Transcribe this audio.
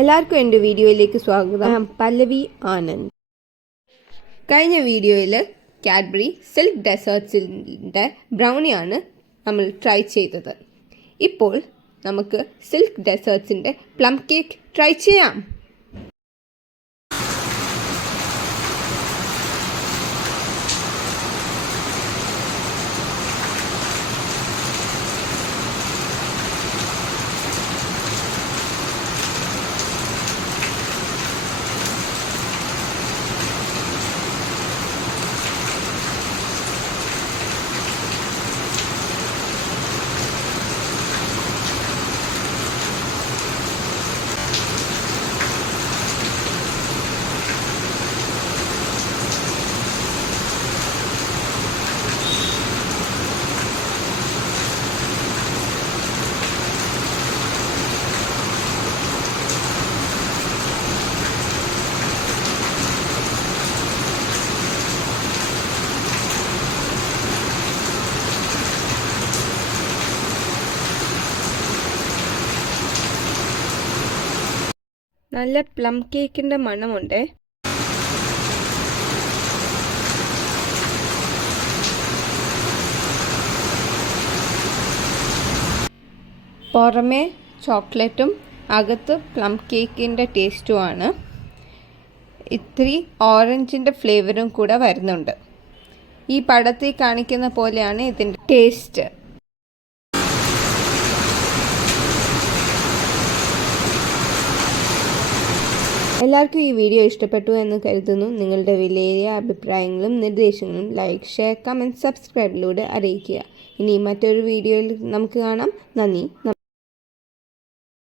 എല്ലാവർക്കും എൻ്റെ വീഡിയോയിലേക്ക് സ്വാഗതം. പല്ലവി ആനന്ദ്. കഴിഞ്ഞ വീഡിയോയിൽ കാഡ്ബറി സിൽക്ക് ഡെസേർട്സിൻ്റെ ബ്രൗണിയാണ് നമ്മൾ ട്രൈ ചെയ്തത്. ഇപ്പോൾ നമുക്ക് സിൽക്ക് ഡെസേർട്സിൻ്റെ പ്ലം കേക്ക് ട്രൈ ചെയ്യാം. നല്ല പ്ലം കേക്കിൻ്റെ മണമുണ്ട്. പുറമേ ചോക്ലേറ്റും അകത്ത് പ്ലം കേക്കിൻ്റെ ടേസ്റ്റുമാണ്. ഇത്തിരി ഓറഞ്ചിൻ്റെ ഫ്ലേവറും കൂടെ വരുന്നുണ്ട്. ഈ പടത്തിൽ കാണിക്കുന്ന പോലെയാണ് ഇതിൻ്റെ ടേസ്റ്റ്. എല്ലാവർക്കും ഈ വീഡിയോ ഇഷ്ടപ്പെട്ടു എന്ന് കരുതുന്നു. നിങ്ങളുടെ വിലയേറിയ അഭിപ്രായങ്ങളും നിർദ്ദേശങ്ങളും ലൈക്ക്, ഷെയർ, കമൻറ്റ്, സബ്സ്ക്രൈബിലൂടെ അറിയിക്കുക. ഇനി മറ്റൊരു വീഡിയോയിൽ നമുക്ക് കാണാം. നന്ദി.